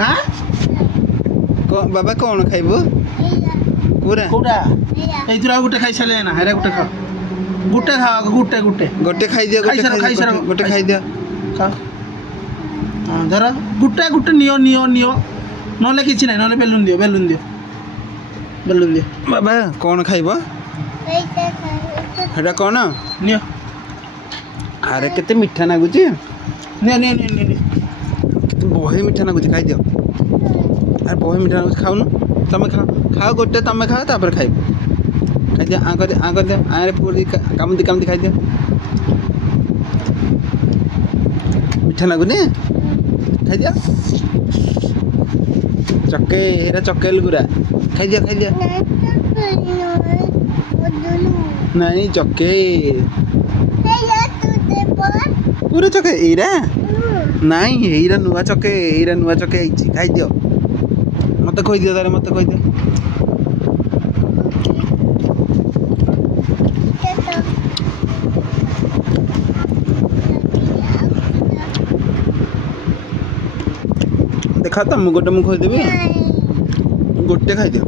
हां बाबा कौन खाइबो पूरा कोडा एथुरा गुटे खाइ साले ना हेरा गुटे खा गुटे खा गुटे गुटे गोटे खाइ दियो गोटे खाइ दियो खा हां धर गुटे गुटे नियो नियो नियो नले किछि नै नले बेलुन दियो बाबा कौन खाइबो हेरा कौन नियो अरे केते मिठा नागुची नियो नियो नियो बहुत मीठा नागुची खाइ दियो अरे बहुत मीठा नागुची खाउनु तमे खाओ गोटे तमे खाओ तापर खाइबो खाइ दियो आगर दे आरे पूरी कामदी खाइ दियो मीठा नागुनी खाइ दियो चक्के हेरा चक्केल गुरा खाइ दियो नहीं चक्के पूरा चक्के एरा नहीं एरा नुआ चक्के आइची खाइ दियो मते खोइ दियो तारे मते खोइ दियो देखा तो गोटे मु खोइ देबी गोटे खाइ दियो